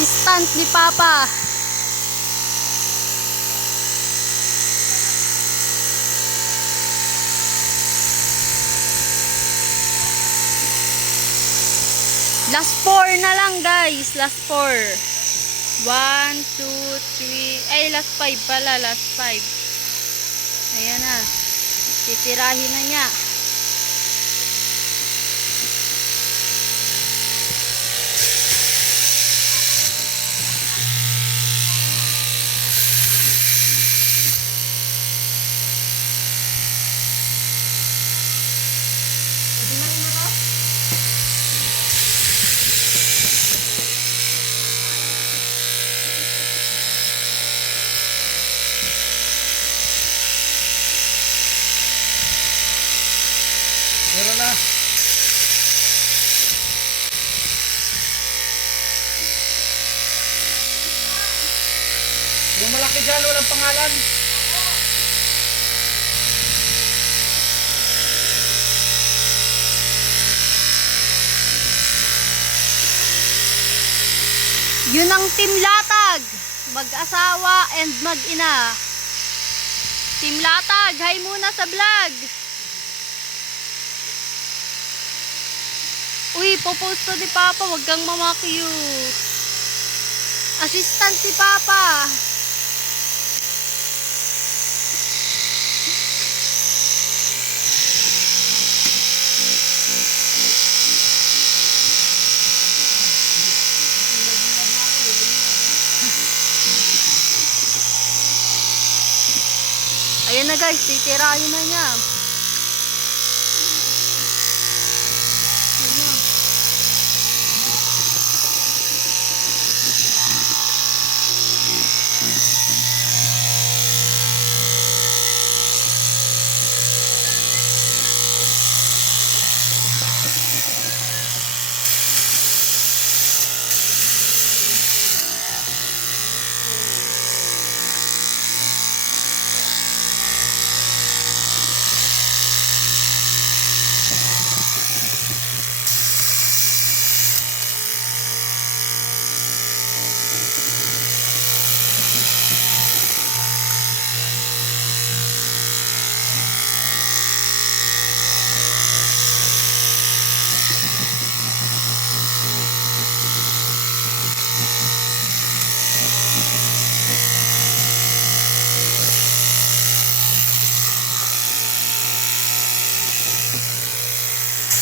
Assistant ni Papa. Last 4 na lang guys. Last 4. 1, 2, 3. Ay, last 5 pala. Last 5. Ayan na. Titirahin na niya. Meron na. Yung malaki dyan, walang pangalan. Yun ang Team Latag. Mag-asawa and mag-ina. Team Latag, hi muna sa vlog. Uy, popost to ni Papa. Huwag kang mamakyu. Assistant si Papa. Ayan na guys, titirahin na niya. Ayan na.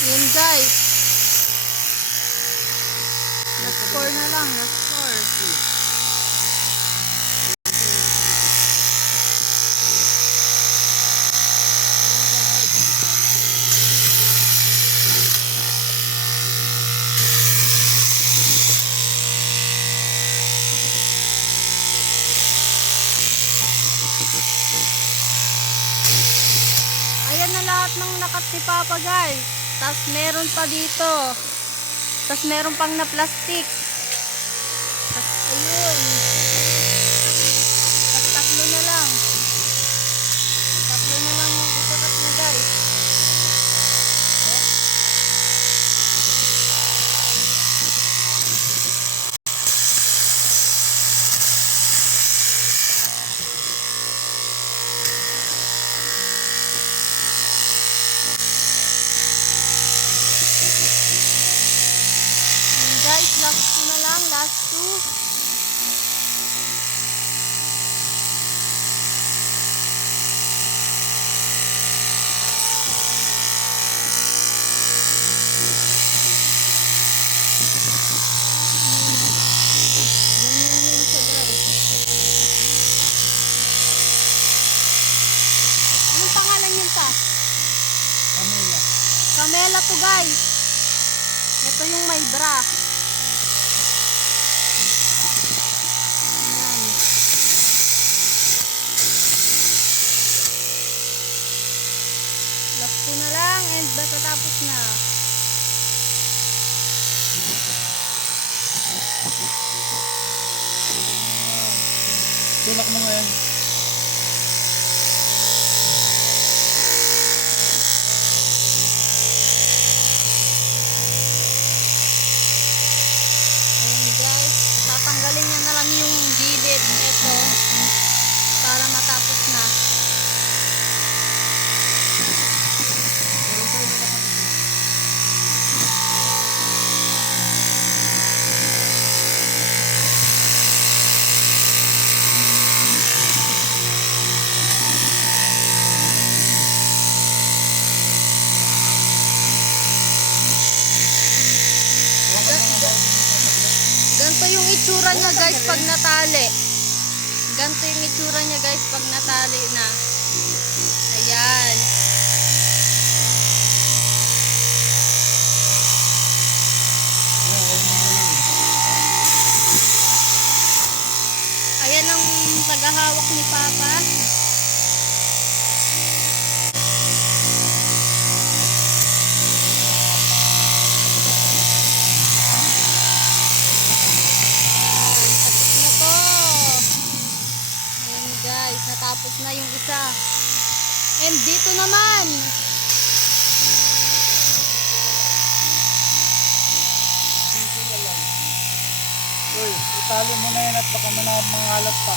Yan guys. Last 4 na lang. Last 4. Ayan na lahat ng nakat ni Papa guys. Tapos meron pa dito. Tapos meron pang na plastic. Tapos ayun. Tapos tatlo na lang. Tatlo na lang yung ikakat niya guys. Guys, last 2 na lang, last 2. Yan siya guys. Anong pangalan yun ta? Camila. Camela to guys. Ito yung may bra. Ayan. Last 2 na lang and matatapos na. Tulak mo ngayon. Tatanggalin niya na lang yung gilid. Ito. Para matapos na. Ganito yung itsura niya guys pag natali. Ganito yung itsura niya guys pag natali na. Ayan. Ayan ang tagahawak ni Papa. Guys, natapos na yung isa. And dito naman. Uy, itali mo na yan at baka mangalat pa.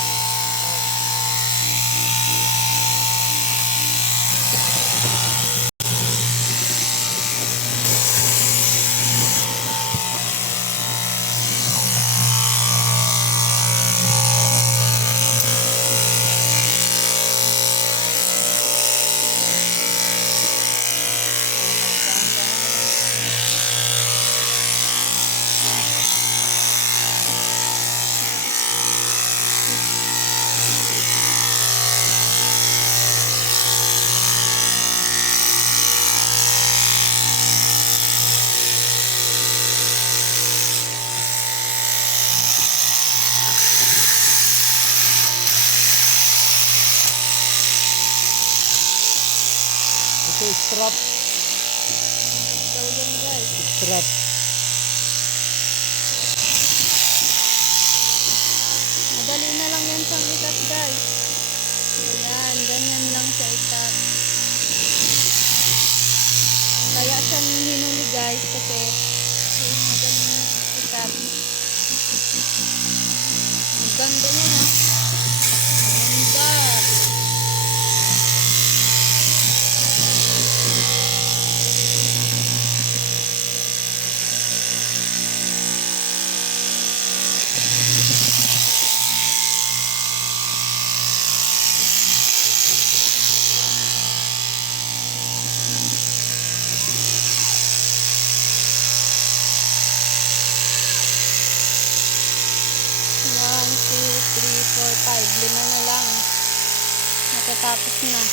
Ito strap. Daw yan guys. Strap. Madali na lang yan siyang ikat guys. Ayan, ganyan lang siya ikat. Kaya siya hinuli guys kasi madaling ikat. Ang ganda niya na. Ang ganda. One, two, three, four, five. 5 na lang. Matatapos na.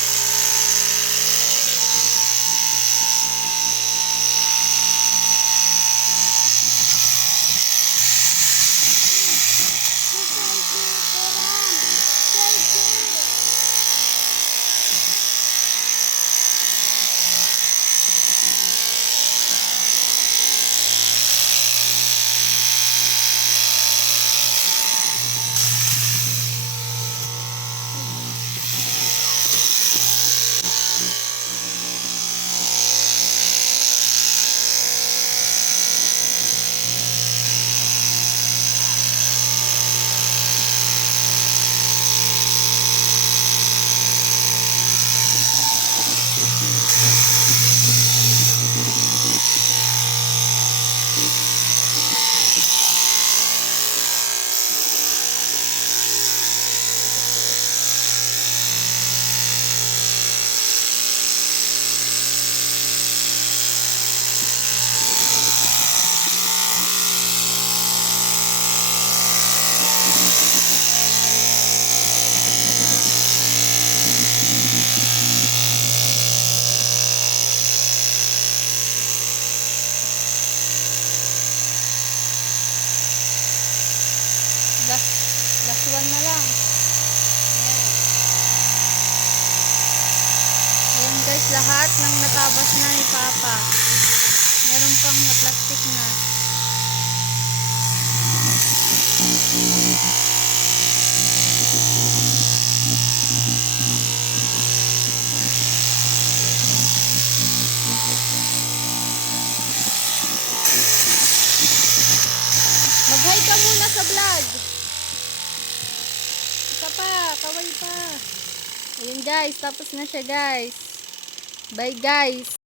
Last one na lang. Ayan. Ayan guys, lahat ng natabas na ni Papa. Meron pang na plastic na. Mag-hi ka muna sa vlog. okay pa. Ayun guys, tapos na siya guys. Bye guys.